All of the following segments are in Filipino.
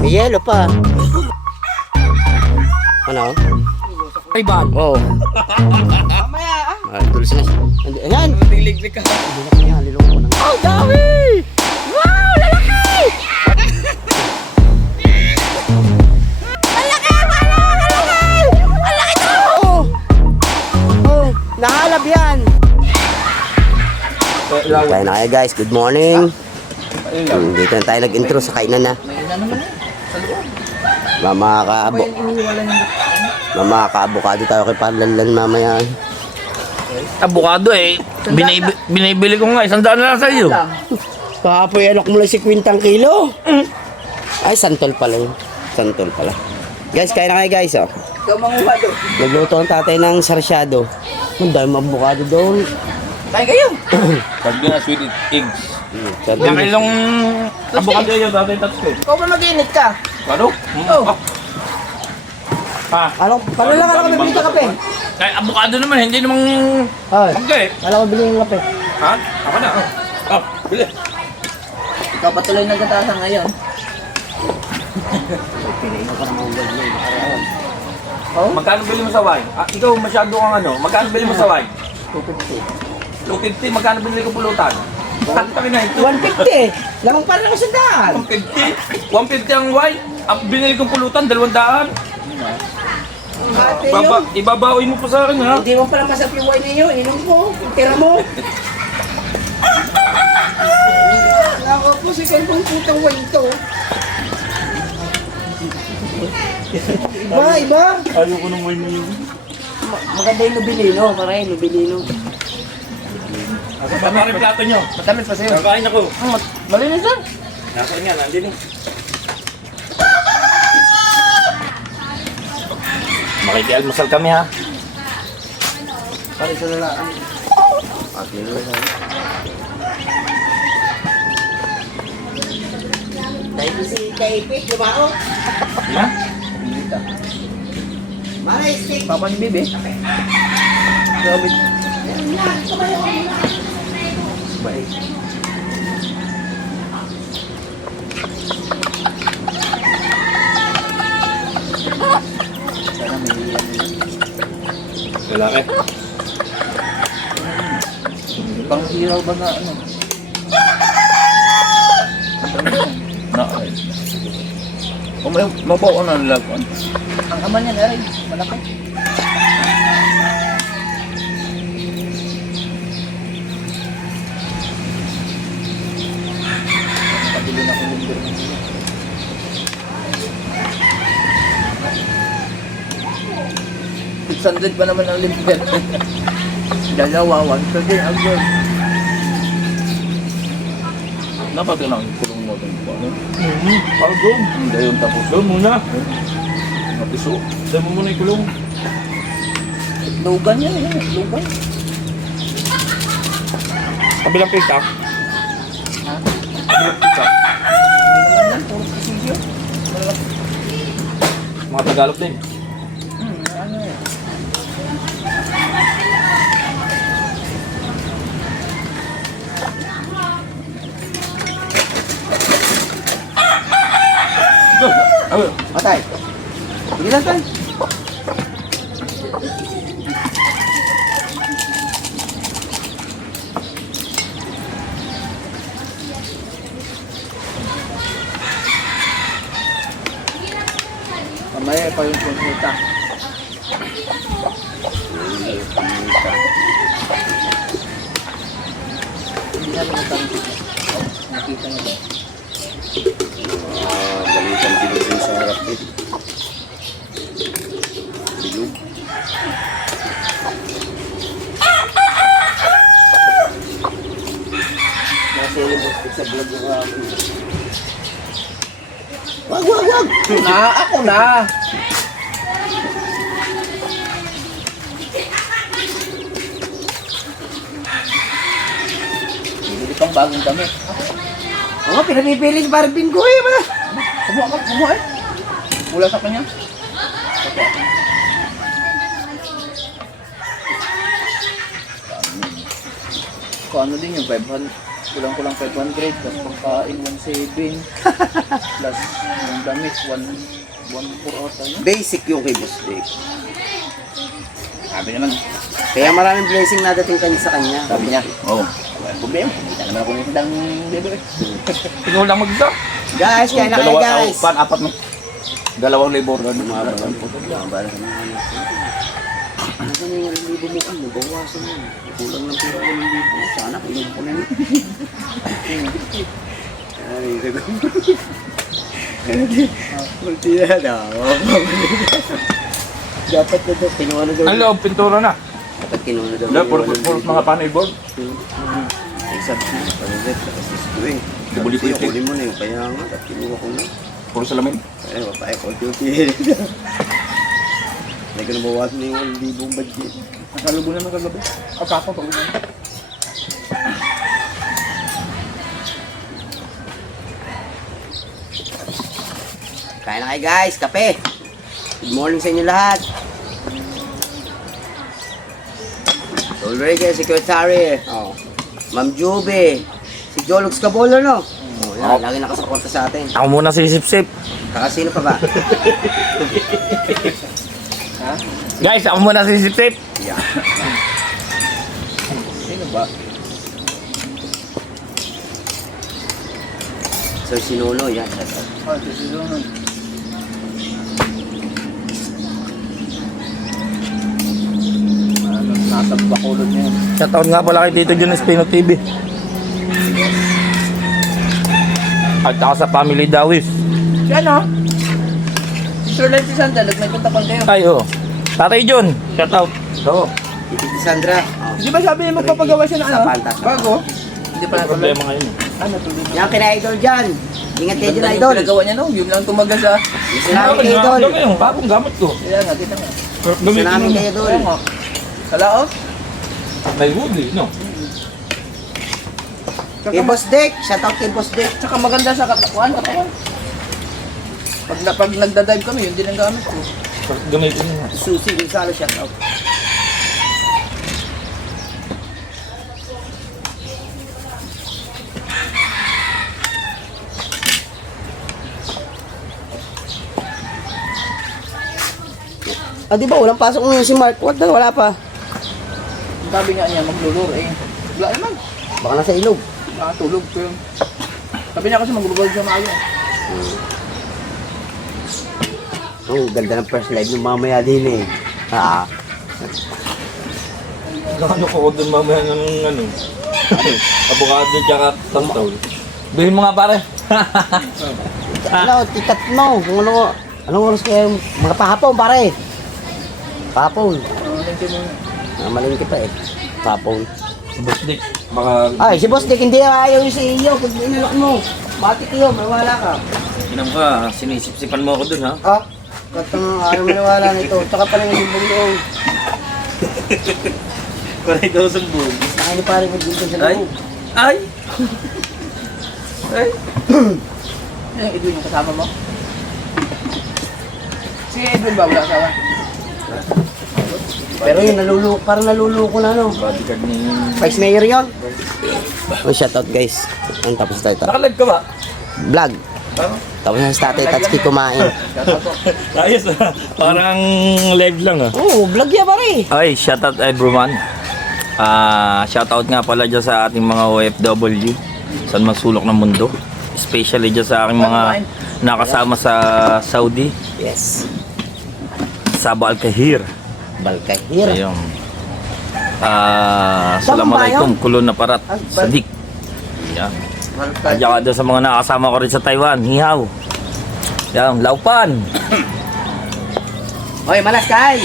May yelo pa. Ano? Ay, bag. Oo. Mamaya Tulis na siya. Ayan. Liglig ka. Lilong ko ng... Oh, dami! Wow, lalaki! Nahalab yan! Kaya na kayo guys, good morning. Dito na tayo nag-intro sa kainan na. May ina naman eh. Sa loob. Mamakakaabo. Iniwala ng Mamakakaabokado tayo kay Parlanlan mamaya. Abukado eh. Binibili ko nga, 100 na lang sa iyo. Kapoy, alok mo lang si Quintang kilo. Ay, santol pala yun. Santol pala. Guys, kaya na kayo guys, oh. Ikaw manguha doon. Nagluto ang tatay ng sarsyado. Ang dami abokado doon. Kain kayo. Sabi na sweet eggs. Sabi Ilang ilong abukado yun, dati tatlo. Ikaw ba mag-init ka? Ano? Oh. Ha? paano lang ako bibili ka kape? Kaya abukado naman, hindi namang... Ay, Okay. alam ko bili ng kape. Ha? Ako na. Oh, bili. Ikaw patuloy nagtatasa ngayon. Magkano bili mo sa wine? Ah, ikaw masyado kang ano. Magkano bili mo sa wine? 250. 250. Magkano bili ko pulutan? Bakit kami na ito? 150. Lamang pa lang sa daan. 150. 150 ang wine. Ang binili kong pulutan, 200. Ibabawi mo pa sa akin ha. Hindi mo pala masarap yung wine ninyo. Inom ko. Tira mo. Ako po si Kalbong putang wine to. Iba. Ayoko nung wine mo yun. Maganda yung nubilino. Parang yung nubilino. Asa ba pa rin plato nyo? Matamis pa sa'yo. Kakain ako. Malinis lang. Nasaan nga, nandun eh. Makikialmasal kami ha. Pare sa lalaan. Akin lang. Dahil si Kaipit, lumao. Ha? Maray, stick. Papa ni Bibi. Grabe. Lalaki. Pang hiraw ba na ano? Nakay. Kung may mabaw na nalakuan. Ang ama niya na rin. Malaki. Pabili na ko lumber. 600 pa naman ang limber. Dalawa, 130 ang girl. Dapat yun ang kulong mo doon po. Para doon. Hindi yung tapos. Doon muna. Mapiso. Doon mo muna yung kulong. Lugan yan eh. Lugan. Kabilang pita. May naman yan. Puro kasilyo. Mga Tagalog din. Ano eh. Matay. Sige lang tayo. Mamaya pa yung konsulta. Hindi namin natanong dito. Nakita niyo ba? Balikan bilog din sa harap eh. Bilog. Nasa yung basket sa vlog ko ako. Wag! Na! Ako na! Bili pang bagong damit. Oo, pinapipili si Barbin ko eh. Kumuha ka, kumuha eh. Mula sa kanya. Kung ano din yung 500. Kulang-kulang 500, plus pagkain 1.7, plus yung damit 1.4 ata yun. Basic yung kay Boss Dick. Sabi naman, Kaya maraming blessing na dating kanya sa kanya. sabi niya, oh, walang problema, kumita naman ako nito ng bebe. Ikaw lang mag-isa. Guys, kaya na kayo guys. Apat mo. 2,000 Mga bala sa mga anak. Nasaan yung 1,000 mo? Ano, bawasan mo. Kulang ng pira ko ng 1,000. Sana, kulang ko na yun. Ay, sabi ko. Multi na daw. Dapat na daw, kinuha na daw. Ang loob, pintura na. Dapat kinuha na daw. Wala, puro mga panay board. Ay, sabi ko, panilit, tapos ito eh. Dubuli Sabi ko, ko kunin mo na yun. Kaya nga, dapat kinuha ko na. Puro salamin. Ay, mapaya ko duty. Hindi ko nabawasan na yung 1,000 budget. Nasalubo naman kagabi. O kako, pag ulan. Kain na kayo guys, kape. Good morning sa inyo lahat. Ulrike, Secretary. Oh. Ma'am Juby. Si Jolux Cabolo, no? Oh, yan, lagi nakasuporta sa atin. Ako muna sisip-sip. Saka sino pa ba? Guys, ako muna sisip-sip. Yeah. Sino ba? So, si Nono, yan. Oh, ito si Zonon. Nasa bakulod niya yun. Shoutout nga pala kay Tito John Espino TV. At saka sa Family Dawis. Si ano? Si Sir Light si Santa, may kontakan kayo. Ay, oh. Tatay John, shoutout. Oo. Titi Sandra. Oh. Di ba sabi niya magpapagawa siya ng ano? Sa Pantas. Bago? Hindi pa May natuloy. problema ngayon. Ah, natuloy. Yan, kina-idol dyan. Ingat kayo dyan, Ganda yung idol. pinagawa niya no? Yun lang tumagal sa... Yung sinabi kay idol. Ngayon, bagong gamit ko. Kaya nga, kita nga. Gamitin Sinabi mo. kay idol. Kaya nga. Kalaot? May wood eh, no? Kay Boss Dick. Shoutout kay Boss Dick. Tsaka maganda sa katawan. Pag nagda-dive kami, yun din ang gamit ko. Gamitin mo. Susi Gonzalo, shoutout. Ah, di ba? Walang pasok ngayon si Mark. Wala pa. Ang sabi nga niya, maglulur eh. Wala naman. Baka nasa ilog. Nakatulog ko yun. Sabi niya kasi maglulur siya maayo. Oh, ganda ng first live ng mamaya din eh. Ah. Gano ko doon mamaya ng ano? Abogado tsaka tantaw. Bihin mo nga pare. Ano, tikat mo. Kung ano, anong oras kaya yung mga pahapon, pare? Pahapon. Lente mo yun. Malingki pa eh. Pahapon. Boss Dick, baka Ay, si Boss Dick, hindi ayaw yung sa iyo. Pag inalok mo, batik iyo, mawala ka. ginam ka, sinisip-sipan mo ako dun ha? Ah, katang ayaw maniwala nito. Tsaka pala yung sumbong doon. Kunay daw sa buong. Saka ni pare ko dito sa Ay! loob. Ay! Ay! Ano yung Edwin yung kasama mo? Si Edwin ba? Wala asawa? Pero yun, parang naluluko na no. Bodyguard ni... Vice Mayor yun. Oh, shoutout guys. Ang tapos tayo. Nakalive ka ba? Vlog. Tapos na sa tatay Tatsuki kumain. Ayos ah. Parang live lang ah. Oo, vlog yan pare. Ay, shoutout everyone. Shoutout nga pala dyan sa ating mga OFW. Saan man sulok ng mundo. Especially dyan sa aking mga nakasama sa Saudi. Yes. Saba Al-Kahir. Balkahir. Ayun. Assalamualaikum, kulon na parat. Sadik. Yan. At saka doon sa mga nakasama ko rin sa Taiwan, hihaw. Yan, laupan. Hoy, malas kain.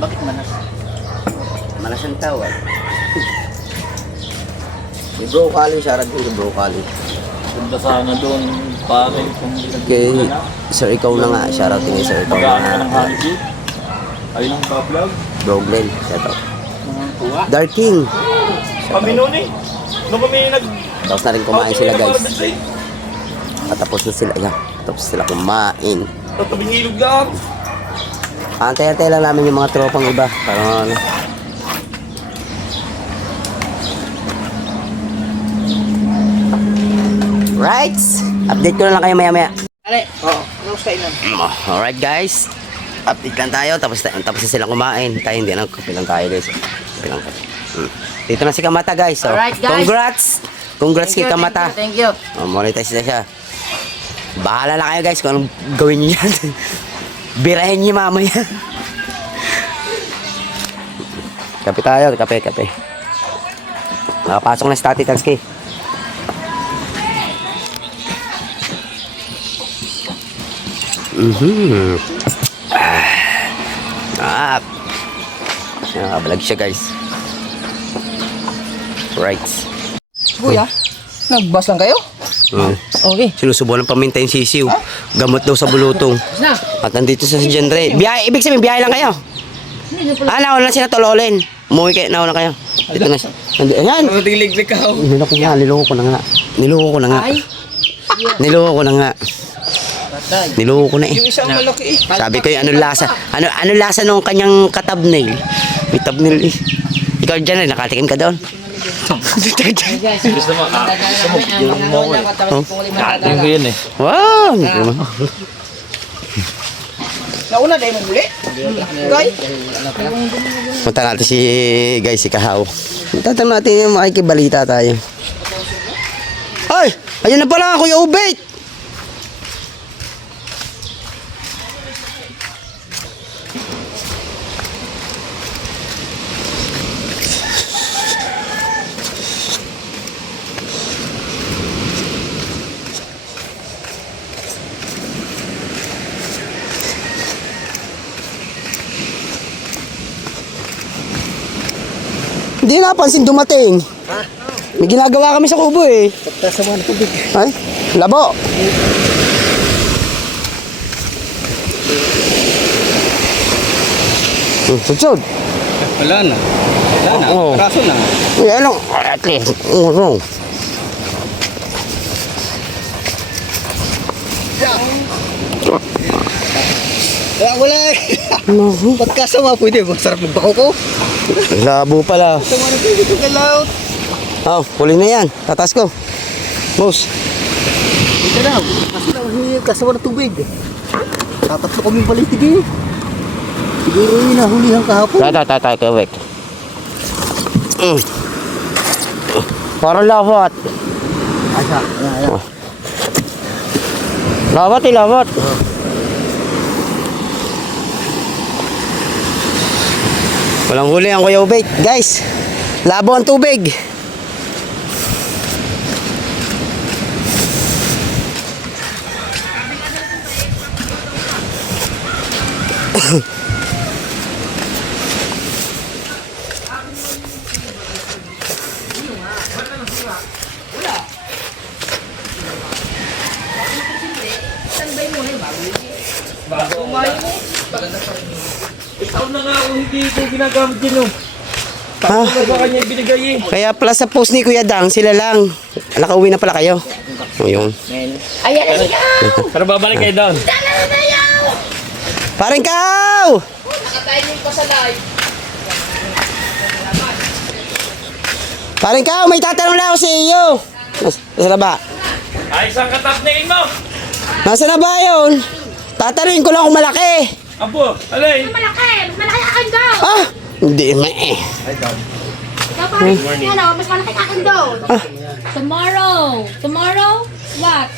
Bakit manas? Malas ang tawag. May broccoli, sarap yung broccoli. Punta sana doon, pare. Okay, sir, ikaw na nga. Shoutout din sir, ikaw na nga. Ayun ang ka-vlog. Bro Glenn, shoutout. Tuwa. Dark King. Kami noon eh. Nung kami Tapos na rin kumain sila guys. Patapos na sila. Ayan, tapos sila kumain. Tatabing ilog lang. Antay-antay lang namin yung mga tropang iba. Para ano. Right? Update ko na lang kayo maya-maya. Ale, oo. Close kayo nun. Alright guys. Update lang tayo. Tapos na sila kumain. Tayo hindi na. Kape lang tayo guys. Kape lang kape. Dito na si Kamata guys. So, Alright, guys. Congrats kay Kamata. Thank you. Monetize na siya. Bahala na kayo guys kung anong gawin niyo yan. Birahin niyo mamaya. Kape tayo. Kape. Nakapasok na si Tati Tansky. Nakabalag siya guys. Right. Kuya, nagbas lang kayo? Okay. Sinusubukan ng paminta yung sisiw. Gamot daw sa bulutong. Na. At nandito sa Genre. Biyahe, ibig sabihin biyahe lang kayo. Nauna na sila tololin. Umuwi kayo, nauna kayo. Dito na siya. Ayan. Matiliglig ka ako. Niloko ko na nga. Niloko ko na eh. Yung isang malaki eh. Sabi ko yung anong lasa. Ano lasa nung kanyang katabnail? May thumbnail eh. Ikaw dyan rin, nakatikim ka doon. Gusto mo, yung mo ko eh. Kating ko yun eh. Wow! Nauna dahil mo huli? Guy? Punta natin si guys, si Kahaw. Tatanong natin yung makikibalita tayo. Ay! Ayun na pala, Kuya Ubay! Hindi napansin dumating. May ginagawa kami sa kubo eh. Kasama na tubig. Ay, labo. Sudsod. Wala na. Oo. Kaso na. Uy, ano? At least. Oo. Wala eh. Pagkasama pwede. Masarap magbako ko. Labo pala. Kasama na tubig. Kalaot. Oh, huli na yan. Tatas ko. Boss. Ito na. Kasama na tubig. Tatatlo kami balitig eh. Siguro yun nahulihan kahapon. Tatay, kawek. Parang lawat. Asa. Lawat eh, lawat. Walang huli ang Kuya Ubay. Guys, labo ang tubig. Ikaw na nga kung hindi ko ginagamit yun oh. Ha? Ano ba kanya ibinigay eh? Kaya pala sa post ni Kuya Dang, sila lang. Nakauwi na pala kayo. O yun. Ayan na siya. Pero babalik kayo doon. Parang kaw! Nakatiming pa sa live. Parang kaw, may tatanong lang ako sa iyo. Nasa na ba? Ay, isang katapnain mo! Nasa na ba yun? Tatanungin ko lang kung malaki. Apo, alay! Malaki. Mas malaki akin daw. Ah! Hindi na eh. Ikaw pa rin. Ano, mas malaki akin daw. Tomorrow? What?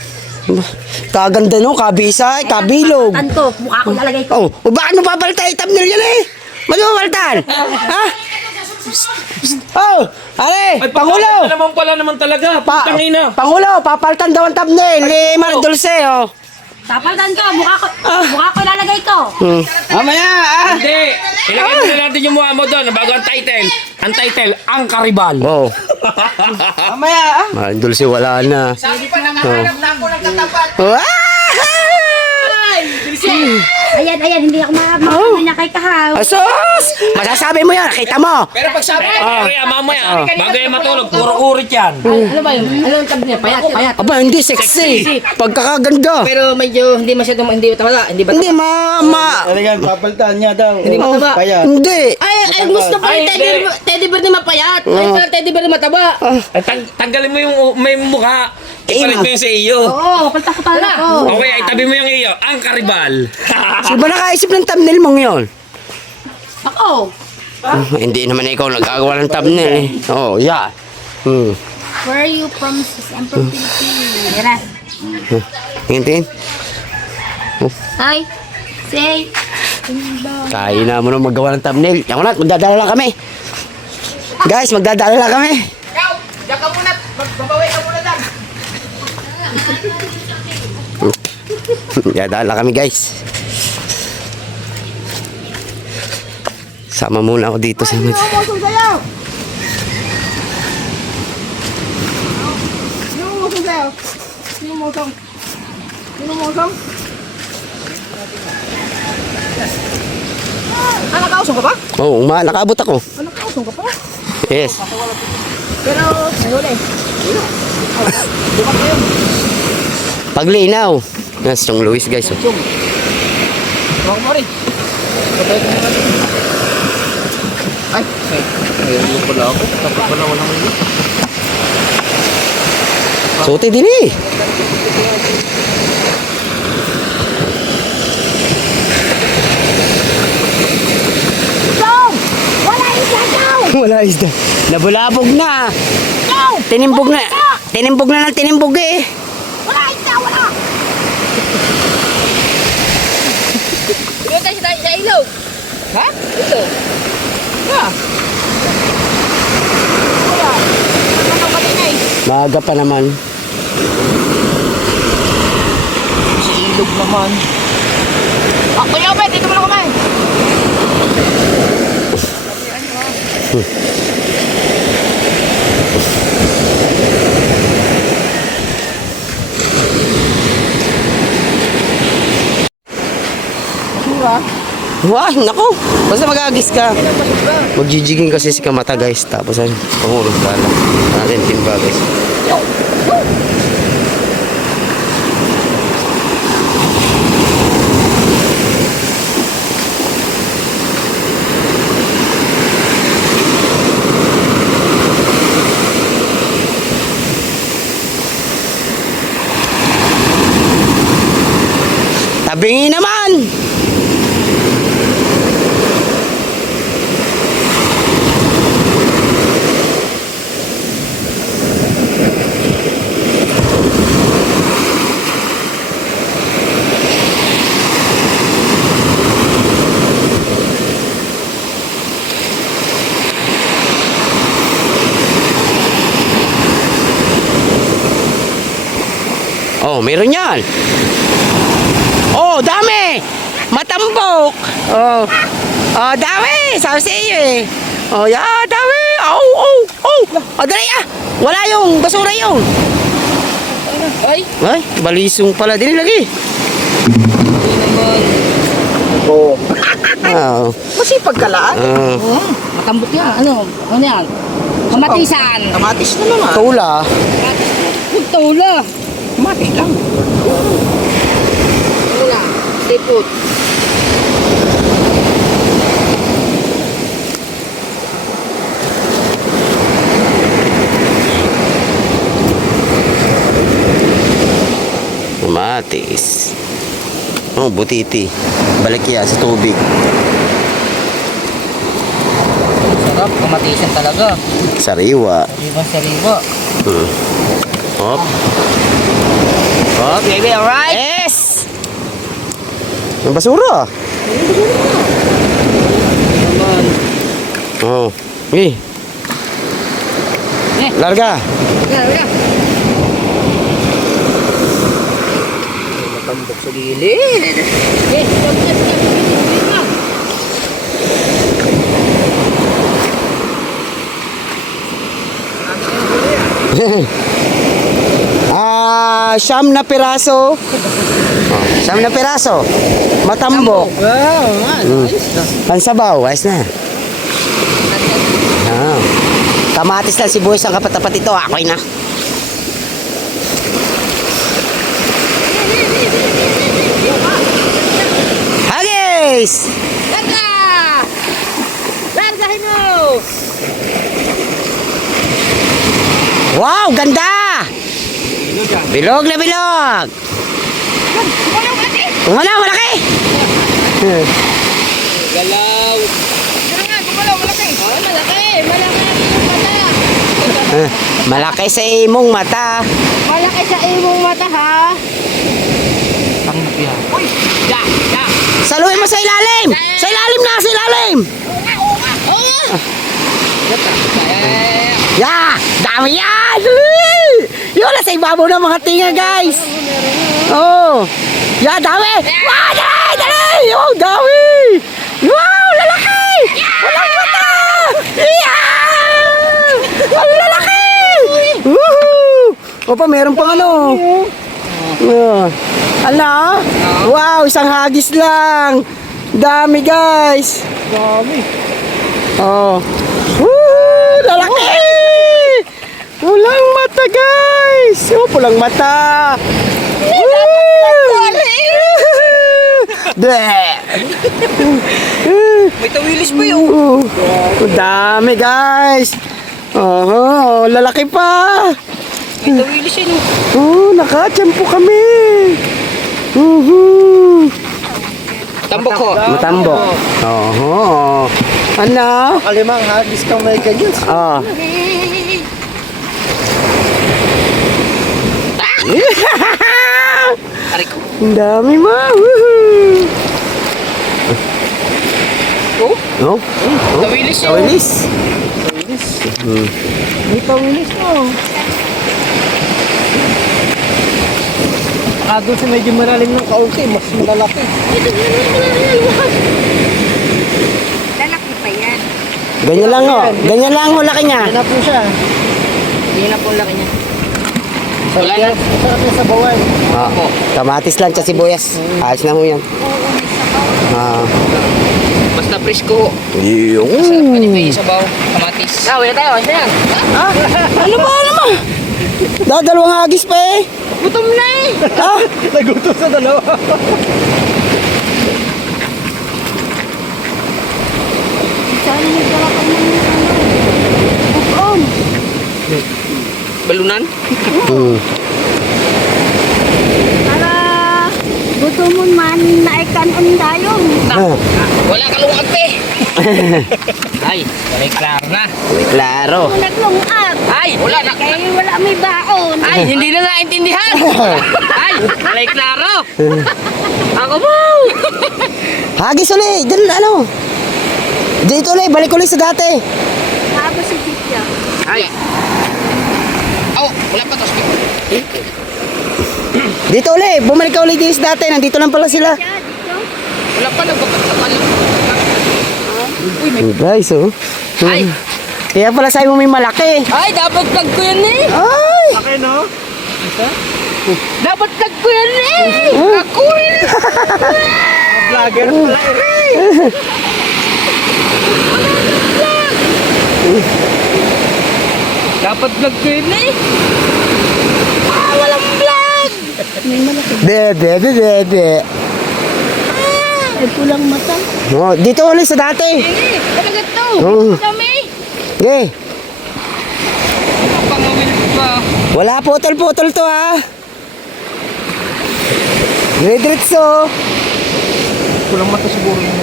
Kaganda no, kabisay, kabilog. Tanto, mukha ko lalagay ko. Oh, bakit mo papalitan? Thumbnail yan eh. Ba't mo papalitan? Ha? Oh, are, Pangulo! Naman pala naman talaga, putang ina! Pangulo, papalitan daw ang thumbnail ni Mar Dulce, oh. Tapaldan ko, mukha ko ilalagay ko. Mamaya, ah! Hindi! Ilagay mo na natin yung mukha mo doon bago ang title. Ang title, Ang Karibal. Oh. Mamaya ah. Mar Dulce, wala na. Sabi pa nakahanap na ako ng katapat. Ayan, hindi ako makakamakan niya kay Kahaw. Asos! Masasabi mo yan, nakita mo. Pero pag sabi Kaya mamaya, bago yung matulog, puro urit yan. Ano ba yun? Ano ang tabi niya? Payat. Aba, hindi sexy. Pagkakaganda. pero medyo hindi masyadong hindi mataba. Hindi ba? Hindi, ma... Talagang papalitan niya daw. Hindi mataba. Kaya, Hindi. Ay, gusto pa yung teddy bear na mapayat. Ay, pala teddy bear na mataba. Tanggalin mo yung may mukha. Ipalit mo yung sa iyo. Oo, kulta ko talaga. Oo. Okay, itabi mo yung iyo. Ang karibal. Sino ba nakaisip ng thumbnail mong yun? Ako. Hindi naman ikaw nagkagawa ng thumbnail eh. Oh, yeah. Where are you from? I'm from Philippines. Tira. Tingin. Hi. Say. Kaya na mo nung magawa ng thumbnail. Yan ko na, magdadala lang kami. Guys, magdadala lang kami. Diyan ka muna. Magbabawi ka muna dyan. Magdadala lang kami guys. Sama muna ako dito sa mga. Umusong sa'yo. Sino umusong sa'yo? Sino umusong? Sino umusong? Nakausong ka pa? Oo, nakaabot ako. Nakausong ka pa? Yes. Pero, may huli. Bukat kayo. Paglinaw. Yes, yung Luis guys. Oh. Baka mo rin. Ay, ayun pala ako. Dapat pala walang huli. Suti din eh. Wala isda. Nabulabog na. Tinimbog na. Tinimbog na ng tinimbog eh. Wala, isda, wala. Dito tayo sa ilog. Ha? Ito. Ha? Wala. Ano ka din eh? Maaga pa naman. Si ilog naman. Ah, kuya Obed, dito mo na kumain. Wah, nako. Basta mag-agis ka. Magjijiging kasi si Kamata guys. Tapos ay pangurog ka lang. Natin timba guys. Tabingi naman! Oh, meron yan. Oh, dami! Matambok! Oh, oh dami! Sabi sa iyo eh. Oh, yeah, dami! Oh, oh, oh! Oh, dali ah! Wala yung basura yung. Ay, Ay, balisong pala din lagi. oo. Oh. Masipag ka lang. Matambok yan. Ano yan? Kamatisan. Kamatis na naman. Tula. Tula. Kamatis lang. Tula. Seafood. Kamatis. Oh, butiti. Balik yan sa tubig. Sarap, kamatisan talaga. Sariwa. Ibang sariwa. Hop. Hop, baby, alright? Yes! Ang basura. Naman. Oh. Eh. Larga. Matambok sa gilid. Siyam na piraso. Oh, siyam na piraso. Matambok. Wow, nice. Pansabaw, ayos na. Oh. Kamatis lang si Boys ang kapatapat ito. Ako'y na. Hagis! Larga! Largahin mo! Wow, ganda! Bilog na bilog. Gumalaw, malaki. Galaw. Malaki sa imong mata. Malaki sa imong mata ha. Saluhin mo sa ilalim. Sa ilalim na, sa ilalim. Ya, dami yan. Yun, nasa ibabaw ng mga tinga, guys. Oh. Ya, dami. Wow, dali, dali. Oh, dami. Wow, lalaki. Walang mata. Yeah. Ang lalaki. Woohoo. Opa, meron pang ano. Ano? Wow, isang hagis lang. Dami, guys. Dami. Oh. Woo! Lalaki! Pulang mata, guys! Oh, pulang mata! May tawilis pa yun. Dami, guys! Oh, lalaki pa! May tawilis yun. Oh, nakatiyempo kami! Uhuu! Tambok ko. Matambok. Oh, ano? Kalimang hagis kang may ganyan. Oh. Aray ko. Ang dami mo. Woohoo! Oh, Oh, tawilis yun. tawilis. May pawilis mo. Doon sa medyo malalim ng kaunti, mas malalaki. Lalaki pa yan. Ganyan lang oh. Ganyan lang ho laki niya. Yan na po siya. Hindi na po ang laki niya. Wala na. Sarap niya sa bawan. Oh, kamatis lang sa sibuyas. Ayos na ho yan. Ah. Basta presko. Yung. May sabaw. Kamatis. Ah, wala tayo. Ano yan? Ano ba naman? Dalawang hagis pa eh. Gutom na eh. Ah, Nagutom sa dalawa. Saan mo pala ka ng bukon? Balunan? Para gutomon man na ikanon tayo. Wala ka lungag pe. Ay, wala klaro na. klaro. Naglungag. Ay, wala na. Eh, wala may baon. Ay, hindi na naintindihan. Ay, wala klaro. Ako mo. Hagis ulit. Diyan ano? Dito ulit. Balik ulit sa dati. Haba si Titya. Ay. Oh, wala pa to. Dito ulit. Bumalik ka ulit dito sa dati. Nandito lang pala sila. Siya, dito. Wala pa nagpapatagal. Uy, may... Guys, oh. Ay. Kaya pala sa'yo mo may malaki. Ay, dapat tag ko yan eh. Ay! Okay, no? Dapat tag ko yan eh. Ako eh. Vlogger pala eh. Dapat vlog ko yan eh. Walang vlog. May malaki. Bebe. Ay, pulang mata. Oh, dito ulit sa dati. Eh, talaga to. Oh. Dami. Okay. Pangawil pa. Wala putol-putol to ha. Diretso. Kulang mata siguro yun.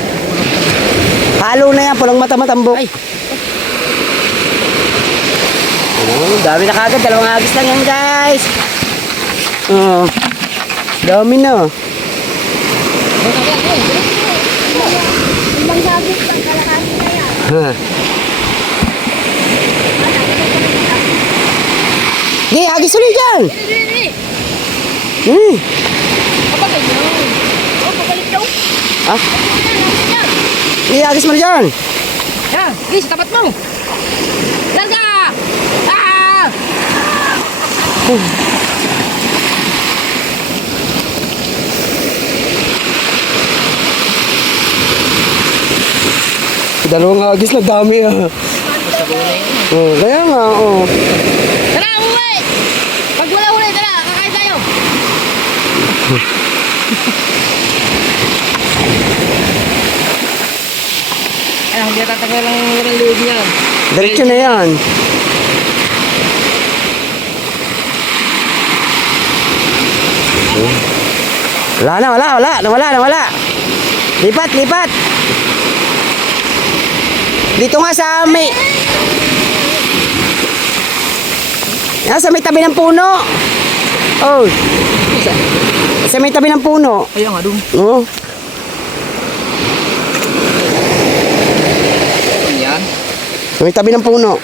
Halo na yan. Pulang mata matambok. Ay. Oh, dami na kagad. Dalawang agis lang yan guys. Oh. Dami na. Ibang sabi, ang kalahati na yan. Ha. Di, agis ulit dyan. Hmm. Kapag ganyan. Oh, pabalik daw. Ah, Yan. di, agis mo na dyan. Yan, please, tapat mo. Larga! Ah! Dalawang agis na dami ah. Oh, kaya nga, oh. Tara, umuwi! Pag wala uli, tara, kakain tayo. Ay, hindi tatanggal ang loob niya. Diretso na yan. Nawala. Lipat. Dito nga sa may... Sa may tabi ng puno. Oh. Sa may tabi ng puno. Kaya nga doon. Oo. Yan. Sa may tabi ng puno.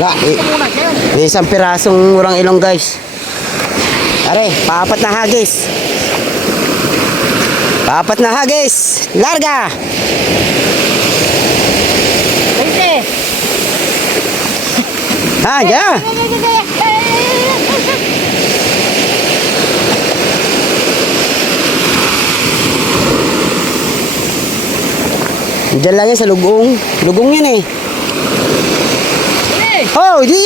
Wala, isang pirasong urang ilong guys. Are, paapat na hagis. Larga. Ya. Diyan lang yan sa lugong. Lugong yan eh. Oh, di!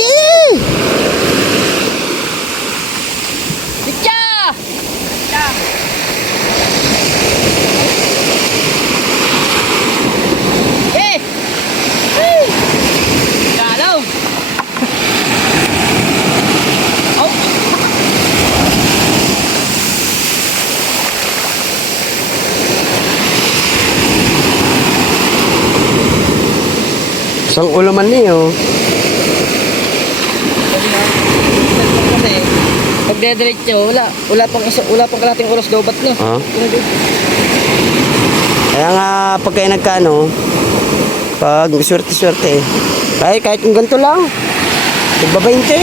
Isang ulaman niyo. Kasi pag dediretso, wala pang kalating oras dobat na. Ah. Kaya nga pag kayo nagkano, pag swerte-swerte, kahit kung ganito lang, nagba-20.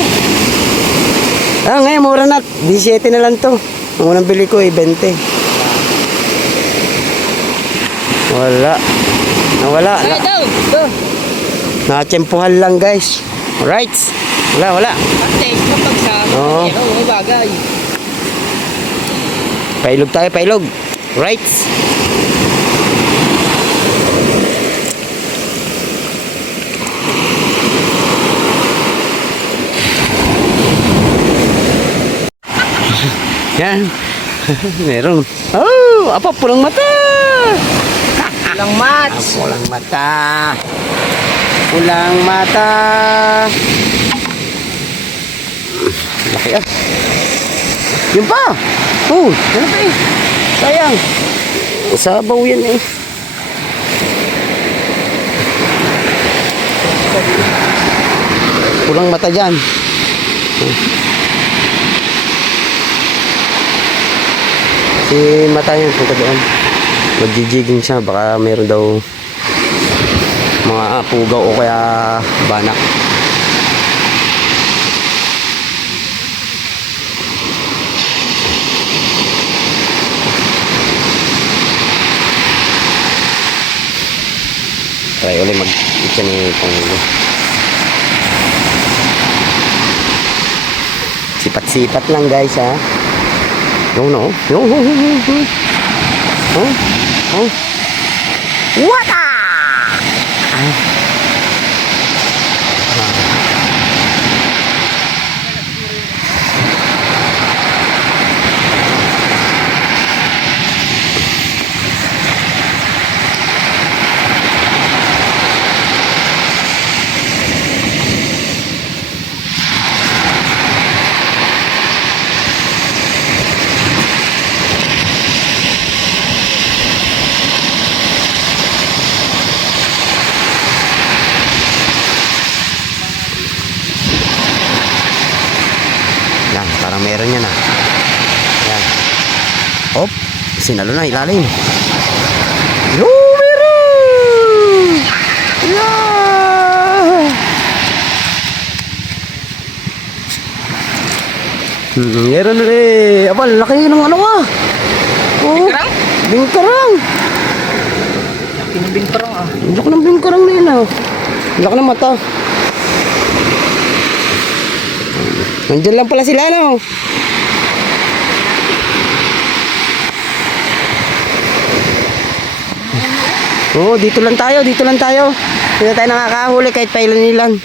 Ngayon mura na, 17 na lang to. Ang unang bili ko 20. Nawala. Nakatsempuhan lang guys. Alright. Wala. Ate, kapag sa Oo. may bagay. Pailog. Right. Yan. Meron. Oh, apa pulang mata. Ilang match. Pulang mata. Laki ah. Yun pa. Oh, yan pa eh. Sayang. Sabaw yan eh. Pulang mata dyan. Si mata yan, punta doon. Magjijiging siya, baka meron daw mga pugaw o kaya banak. Try ulit mag-itcha ni Pangulo. Sipat-sipat lang guys ha. No. What? Yan, parang meron yan ah. Yan. Hop, sinalo na ilalim. Meron! Yeah! Meron na rin. Aba, laki ng ano ah. Oh, bingkarang. Bingkarang ah. Laki ng bingkarang na yun ah. Laki ng mata. Nandiyan lang pala sila, no? Oo, dito lang tayo, dito lang tayo. Hindi na tayo nakakahuli kahit pailan-ilan.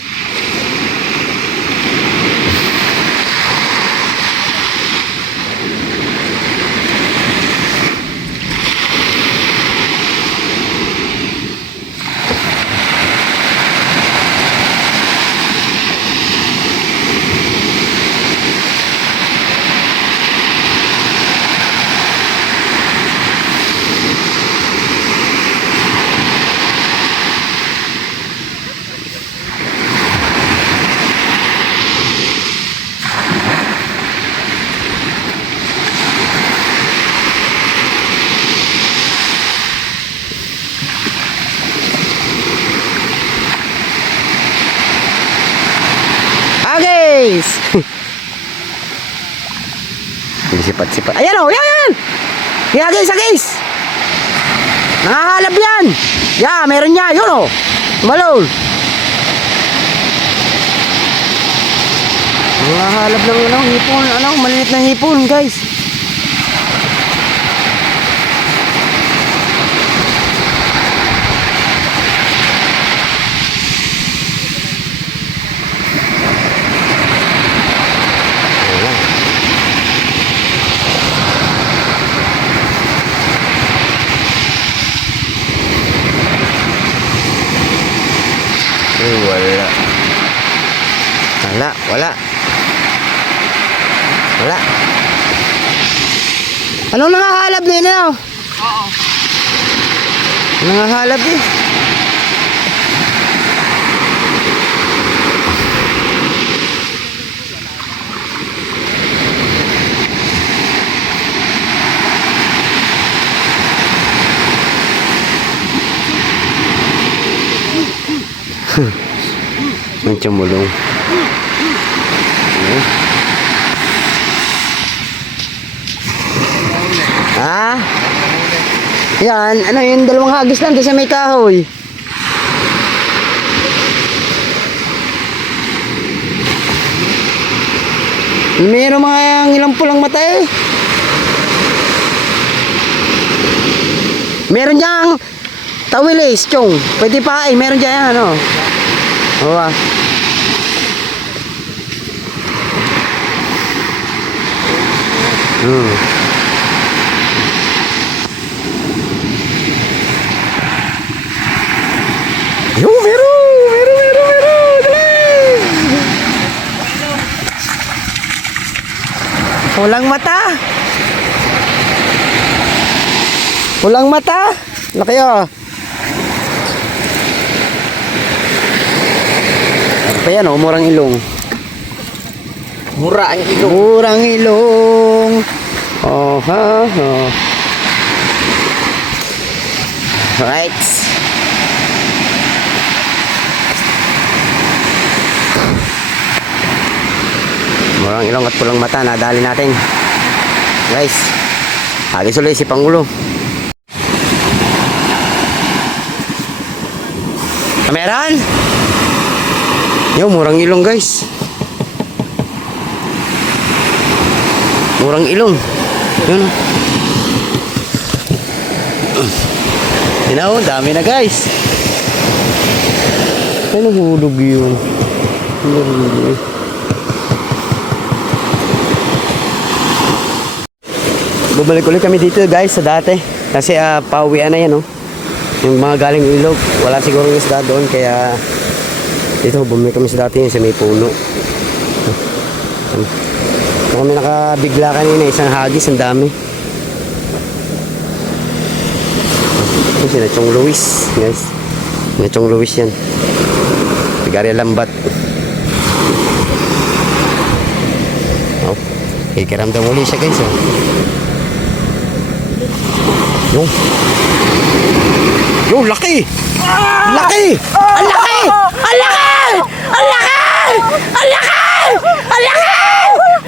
Ah, guys! Sipat-sipat. Ayan o, yan! Yan, guys, guys! Nakakalap yan! Yeah, meron niya, yun o! Malol! Nakakalap ng hipon, maliit na hipon, guys. Wala. Wala. Anong nangahalab na yun? Oo. Nangahalab eh. Macam mulung. Ah? Yan, ano yung dalawang hagis lang doon sa may kahoy. Mayroon mga ilang pulang mata eh. Meron diyang tawilis, chong. Pwede pa eh, meron dyan ano. Oo ah. Yo, meron. Dali. Pulang mata. Pulang mata. Laki oh. Apa yan oh, murang ilong. Murang ilong. Oh, ha, oh. Right. Murang ilong at pulang mata, nadali natin. Guys, hagis ulit si Pangulo. Kameran? Yo, murang ilong guys. Murang ilong. Yun. Yun o, dami na guys. Ay, nahulog yun. Bumalik ulit kami dito guys sa dati. Kasi pauwian na yan oh. Yung mga galing ilog, wala siguro yung isda doon. Kaya dito bumalik kami sa dati yun sa may puno. Kami nakabigla kanina, isang hagis, ang dami. Ito si Nachong Luis, guys. Nachong Luis yan. Tigarya lambat. Oh, ikiramdam uli siya guys. Oh. Yo, laki! Laki! Ang laki! Ang laki! Ang laki! Ang laki! Ang laki!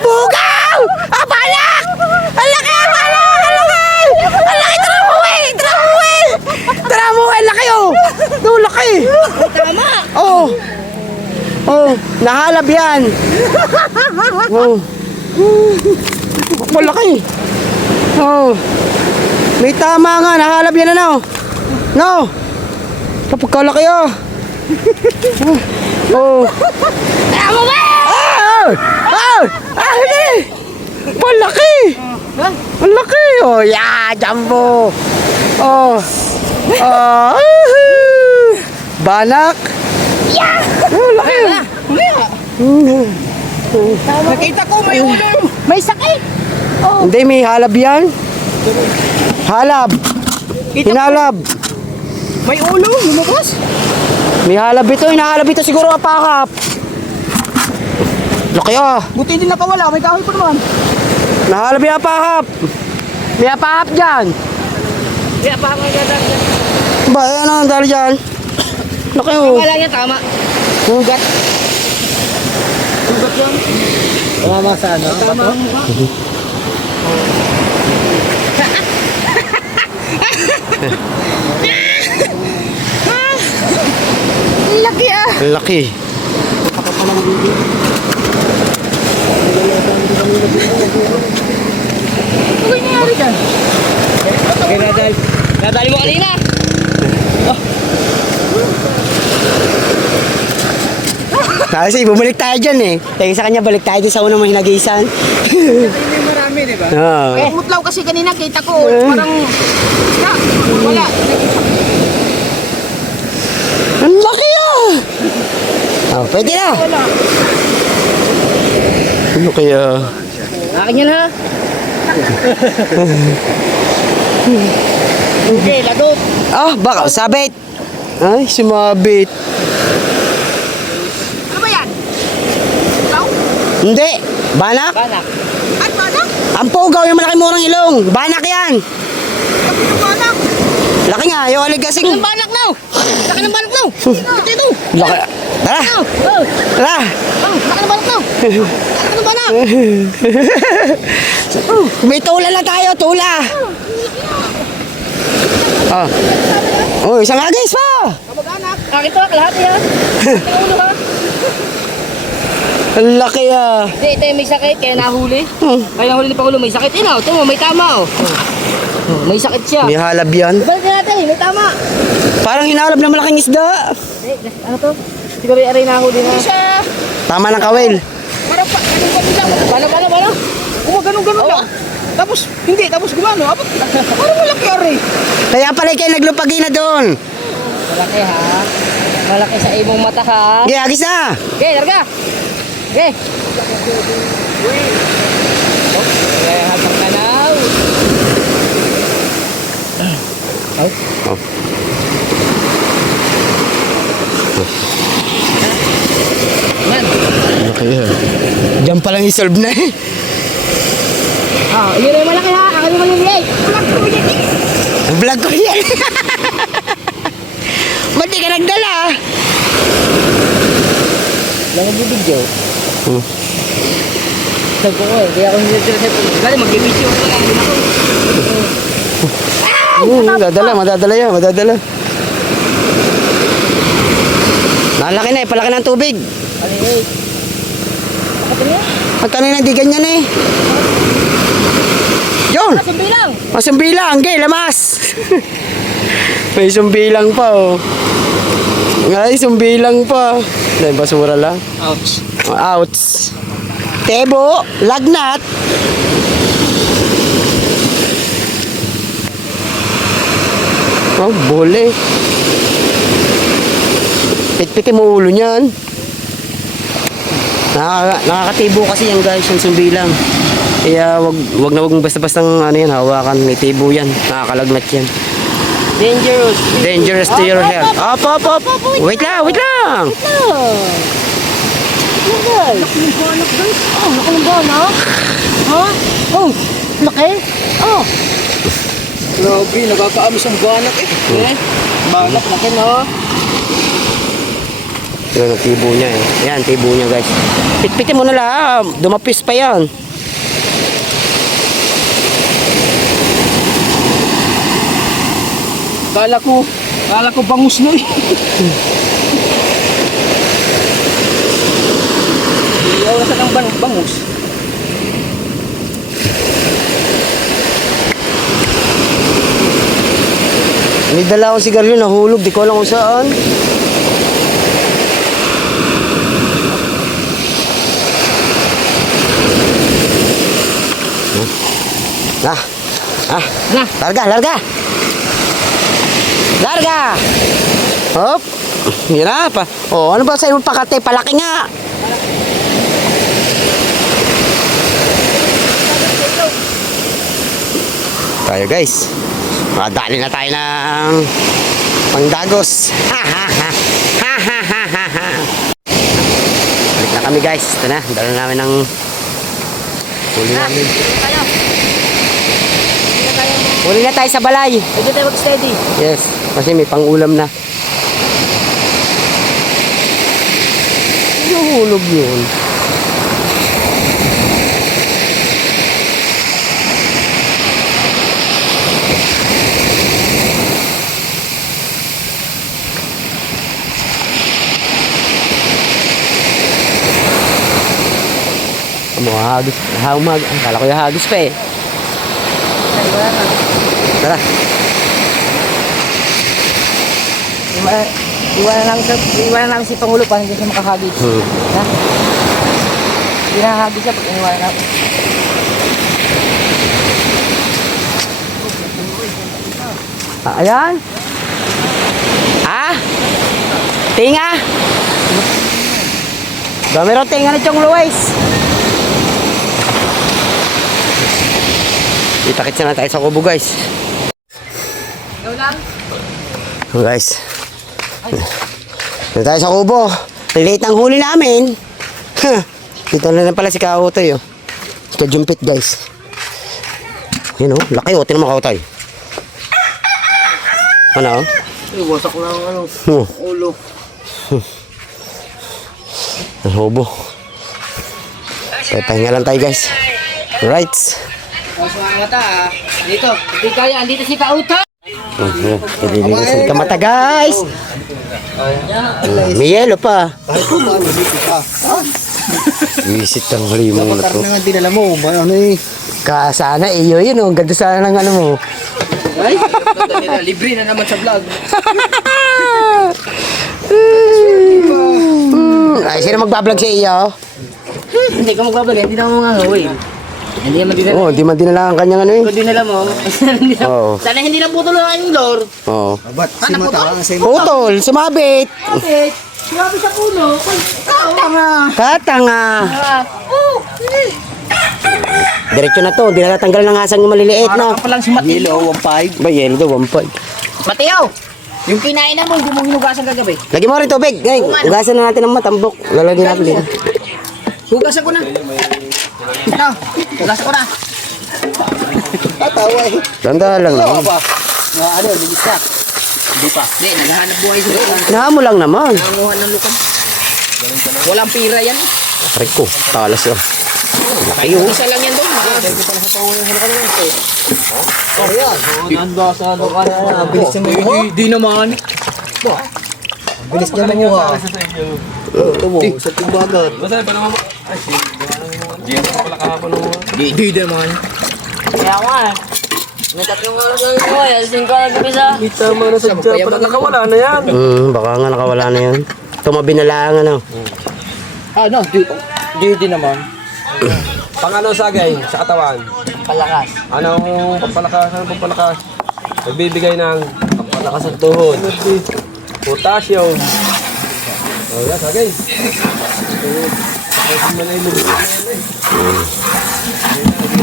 Bugaw! Abalak! Ang laki! Abalak! Ang laki! Ang laki! Tara mo eh! Tara mo eh! Tara mo eh! Laki oh! No, laki! Tama! Oh! Oh! Nahalab yan! Oh! Malaki! Oh! May tama nga! Nahalab yan ano! No! Kapagkalaki ah. Oh. Tama ba? Ah! Ah! Ah! Hindi! Palaki! Ang laki! Oh, yeah! Jumbo! Oh! Ah! Banak! Yeah! Oh, laki! Nakita ko may ulo. May sakit. Hindi, may halab yan. Halab! Hinalab! May ulo, lumabas. May halab ito, hinahalab ito siguro apakap. Laki ah! Buti hindi nakawala, may kahoy pa naman. Nahalab yung apakap! May apakap dyan! Kaya pa ang ganda. Ba, ano ang dali dyan? Laki oh! Wala niya tama. Hugat! Sugat yan. Tama sa ano? Tama ang mukha. Laki ah. Laki! Ano nangyari dyan? Nadali mo kanina. Kasi bumalik tayo dyan eh. Kaya sa kanya balik tayo dyan sa unang mahinagisan. Hindi marami, di ba? Oo. Eh, mutlaw kasi kanina, kita ko. Parang, wala. Ang laki ah! Oh, pwede na! Ano kaya? Akin yan ha. Hindi, lagot. Ah, baka sabit! Ay, sumabit. Ano ba yan? Ikaw? Hindi! Banak? Banak. Ay, banak? Ang pugaw, yung malaki murang ilong. Banak yan! Ang banak. Laki nga, yung aligasing. Ang banak now. Laki ng banak now. Ito, ito. Laki. Tara! Oh, Tara! oh, laki ng banak now. Laki ng banak. May tula na tayo, tula! Ah. Oh, isang agis pa! Kamag-anak. Akin to, kalahati ha. Ang ulo ha. Ang laki ah! Hindi, ito yung may sakit, kaya nahuli. Kaya nahuli ni Pangulo, may sakit. Ino, ito mo, may tama oh. May sakit siya. May halab yan. Balik natin, may tama. Parang hinalab na malaking isda. Ano to? Siguro yung aray nahuli na. Siya. Tama ng kawil. Parang pa, ganun lang. Bala. Ganun lang. Tapos, hindi, tapos gumano. Parang malaki aray. Kaya pala kayo naglupagi na doon. Malaki ha. Malaki sa imong mata ha. Okay, agis na! Okay, larga. Okay. Okay, hatang tanaw. Man. Okay. Diyan palang isolve na eh. Ah, yun yung malaki ha. Akin yung maliliit. Vlog ko yan. Ba't di ka nagdala? Lang nagbibidyo. Sabi ko eh, kaya ako hindi nagtira. Galing magbibidyo ako lang. Madadala yan, madadala. Nalaki na eh, palaki ng tubig. Maliliit. Bakit niya? At kanina di ganyan eh. Yun! Sumbilang! Masumbilang, gay, lamas! May sumbilang pa oh. Ay, sumbilang pa. Dahil basura lang. Ouch. Outs. Tebo, lagnat. Oh, bole. Pitpitin mo ulo niyan. Nakakatibo kasi yan guys, yung sumbilang. Kaya wag na basta-basta ano yan, hawakan. May tibo yan, nakakalagnat yan. Dangerous. Dangerous to your health. Op. Wait lang. Laki ng banak guys. Oh, laki ng banak. Ha? Oh, laki. Oh. Grabe, nakakaamis ang banak eh. Banak laki no. Yan ang tibo niya eh. Yan, tibo niya guys. Pitpitin mo na lang. Dumapis pa yan. Kala ko bangus na eh. Iyaw na sa ng bangus. May dala akong sigarilyo, nahulog. Di ko alam kung saan. Larga, larga. Larga. Hop. Hirap. Oh, ano ba sa'yo pakate? Palaki nga. Tayo guys. Makadali na tayo ng pangdagos. Balik na kami guys. Ito na. Dala namin ng huli namin. Huli na tayo sa balay. Pwede tayo mag-steady. Yes. Kasi may pang-ulam na. Nahulog yun. Hagis. Kala ko yung hagis pa eh. Tara. Iwanan namin si Pangulo para hindi siya makahagis. Ha? Hindi nakahagis siya pag iniwanan namin. Ayan. Tinga. Dami rin tinga ni Chong Luis. Itakit na tayo sa kubo guys. So guys. Dito tayo sa kubo. Late ang huli namin. Dito na lang pala si Kautoy. Oh. Si Kajumpit guys. Yun oh. Laki oh. Tinan mo Kautoy. Ano? Wasak na ang ano, ulo. Ang hubo. Pahinga lang tayo guys. Right. Mas mga mata dito. Hindi kaya, andito si Kautoy. Ililisan ka mata guys. May yelo pa. Visit ang halimong na to. Karna nga dinala mo, ano eh. Sana iyo yun oh. Ganda sana ng ano mo. Ay, libre na naman sa vlog. Ay, sino magbablog sa iyo? Hindi ka magbablog, hindi na mo nga uwi. Hindi naman dinala. Oh, di man dinala ang kanyang ano eh. Kung dinala mo, Oo. sana hindi na putol ang yung door. Oo. Ba't si Mata? Putol, sumabit. Bakit? Sinabi sa puno. Tanga. Katanga. Oh, Diretso na to, di na natanggal ng asang yung maliliit no. Parang pa lang si Mateo. 1.5. Ba, yelo daw, 1.5. Mateo! Yung kinain na mo, hindi mo hinugasan kagabi. Lagyan mo rin tubig. Ngay, ugasan na natin ng matambok. Lalagyan natin dito. Hugasan ko na. Ito, hugasan ko na. Tatawa eh. Ganda lang naman. Ano, ligis ka. Hindi pa. Hindi, naghahanap buhay sa lukan. Naha mo lang naman. Nanguha ng lukan. Walang pira yan. Aray ko, talas yun. Laki yun. Isa lang yan doon. Bilis yung mga. Di naman. Bilis niya mga. Ito mo, sa timbagat. Basta pa naman. Ay, Diyan ko pala kahapon mo. Di naman. Kaya ko nga. May tatlong oras lang ko eh. Alas 5 na gabi sa... Tama na sa dyan. Pala nakawala na yan. Baka nga nakawala na yan. Tumabi na lang ano. Ano, di naman. Pang ano sagay sa katawan? Palakas. Anong pampalakas? Anong pampalakas? Nagbibigay ng pampalakas ng tuhod. Potassium. Oh, yan, sagay.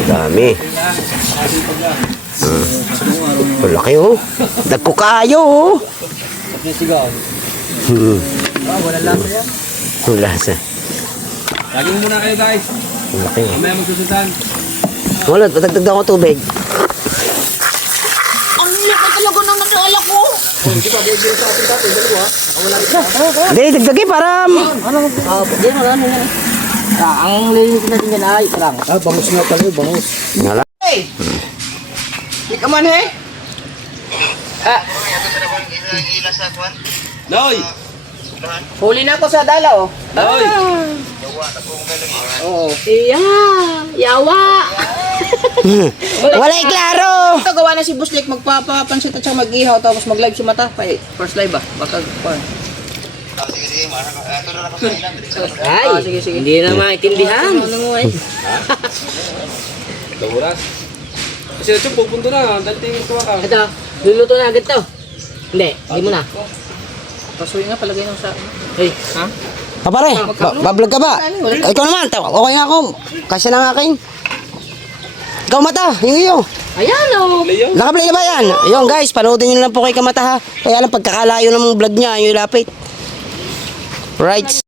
Dami. Laki oh. Dagko kayo oh. Sigaw. Wala lasa yan. Wala sa. Laging muna kayo guys. Laki oh. Mamaya magsusundan. Wala, patagdag ako tubig. Ang laki talaga ng nag-alak ko. Hindi, dagdagi para... Di marami na. Ang linis natin yan ay parang. bangus nga talaga, bangus. Ngala. Hey! Di ka man eh. Noy! Huli na ako sa dala oh. Noy! Oo. Iya! Yawa! Walay klaro. Ito, gawa na si Buslik, magpapapansit at saka mag-ihaw, tapos mag-live si Mata. First live ba? Baka, Ay, sige. hindi na maintindihan. Ano mo eh? Oras. Kasi ito, pupunto na. Dating ito ka. Ito, luluto na agad to. Hindi mo na. Pasuyo nga, palagay nung sa... Hey, Ha? Pare, bablog ka ba? Ikaw naman, okay nga ako. Kasi lang akin. Ikaw Mata, yung iyo. ayan o. Nakaplay na ba yan? Yung guys, panoodin nyo lang po kay Kamata ha. Kaya lang pagkakalayo ng vlog niya, yung ilapit. Right.